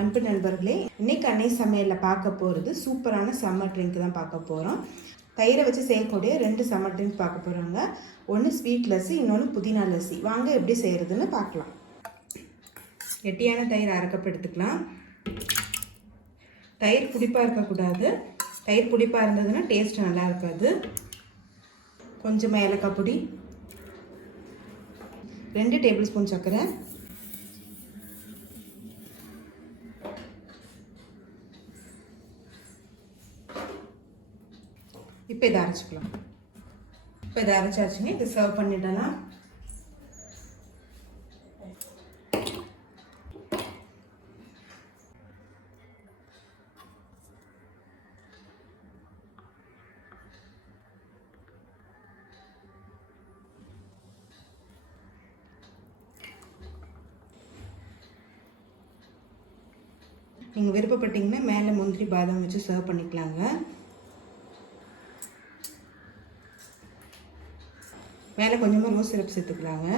அன்பு நண்பர்களே, இன்னைக்கு அன்னை சமையலில் பார்க்க போகிறது சூப்பரான சம்மர் ட்ரிங்க் தான் பார்க்க போகிறோம். தயிரை வச்சு செய்யக்கூடிய 2 சம்மர் ட்ரிங்க் பார்க்க போகிறோங்க. ஒன்று ஸ்வீட் லஸ்ஸி, இன்னொன்று புதினா லஸ்ஸி. வாங்க எப்படி செய்கிறதுன்னு பார்க்கலாம். கெட்டியான தயிர் அரை கப் எடுத்துக்கலாம். தயிர் புளிப்பாக இருக்கக்கூடாது. தயிர் புளிப்பாக இருந்ததுன்னா டேஸ்ட் நல்லா இருக்காது. கொஞ்சமாக ஏலக்காய் பொடி, 2 டேபிள் ஸ்பூன் சர்க்கரை, இப்போ இதை அரைச்சிக்கலாம். இப்போ இதை அரைச்சாச்சுங்க. இதை சர்வ் பண்ணிடலாம். நீங்கள் விருப்பப்பட்டீங்கன்னா மேலே முந்திரி பாதாம் வச்சு சர்வ் பண்ணிக்கலாங்க. மேலே கொஞ்சமாக ரோஸ் சிரப் சேர்த்துக்கலாங்க.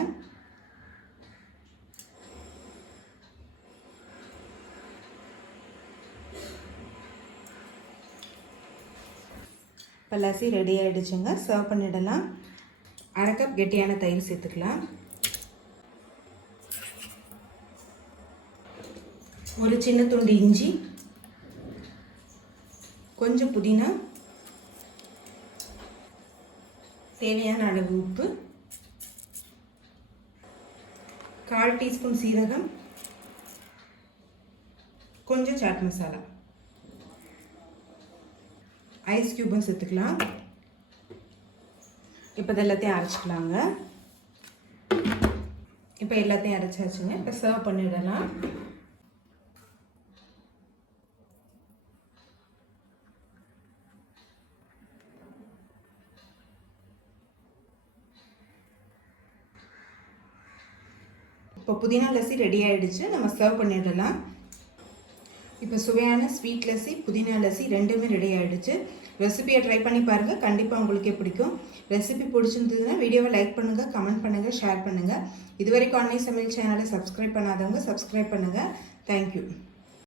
இப்போ லஸ்ஸி ரெடி ஆகிடுச்சுங்க. சர்வ் பண்ணிடலாம். அரை கப் கெட்டியான தயிர் சேர்த்துக்கலாம். ஒரு சின்ன துண்டு இஞ்சி, கொஞ்சம் புதினா, தேவையான அளவு உப்பு, 1/4 டீஸ்பூன் சீரகம், கொஞ்சம் சாட் மசாலா, ஐஸ் கியூபும் சேர்த்துக்கலாம். இப்போ எல்லாத்தையும் அரைச்சிக்கலாங்க. இப்போ எல்லாத்தையும் அரைச்சாச்சுங்க. இப்போ சர்வ் பண்ணிடலாம். இப்போ புதினா லஸ்ஸி ரெடி ஆகிடுச்சு. நம்ம சர்வ் பண்ணிடலாம். இப்போ சுவையான ஸ்வீட் லஸ்ஸி, புதினா லஸ்ஸி ரெண்டுமே ரெடி ஆகிடுச்சு. ரெசிபியை ட்ரை பண்ணி பாருங்கள். கண்டிப்பாக உங்களுக்கே பிடிக்கும். ரெசிபி பிடிச்சிருந்ததுன்னா வீடியோவை லைக் பண்ணுங்கள், கமெண்ட் பண்ணுங்கள், ஷேர் பண்ணுங்கள். இது வரைக்கும் அன்னை சமையல் சேனலை சப்ஸ்கிரைப் பண்ணாதவங்க சப்ஸ்கிரைப் பண்ணுங்கள். தேங்க்யூ.